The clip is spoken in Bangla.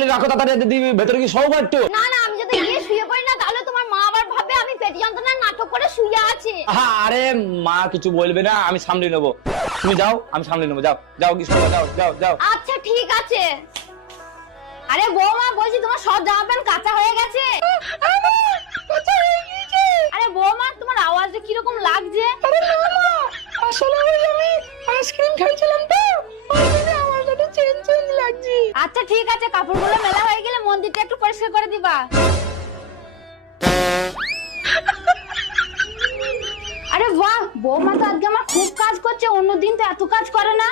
তাড়াতাড়ি রাখো, তাড়াতাড়ি দিদি, ভেতরে কি সব একটু? না না, আমি যদি গিয়ে শুয়ে পড়ি না, তাহলে তোমার মা আবার ভাববে আমি পেট যন্ত্রণার নাটক করে শুয়ে আছি। আরে মা কিছু বলবে না, আমি সামলে নেবো। তুমি যাও, আমি সামলে নেবো। যাও যাও কি যাও যাও যাও। আচ্ছা ঠিক আছে। আরে বৌমা, বলছি তোমার সব জামা প্যান্ট কাঁচা হয়ে গেছে? আরে বৌমা, তোমার আওয়াজটা কিরকম লাগছে? আসলে আমি আইসক্রিম খাইছিলাম তো, ওই জন্য আমার একটু চেঞ্জ চেঞ্জ লাগছে। আচ্ছা ঠিক আছে, কাপড়গুলো মেলা হয়ে গেলে মন্দিরটা একটু পরিষ্কার করে দিবা। আরে বাহ, বৌমা তো আজকে আমার খুব কাজ করছে, অন্যদিন তো এত কাজ করে না।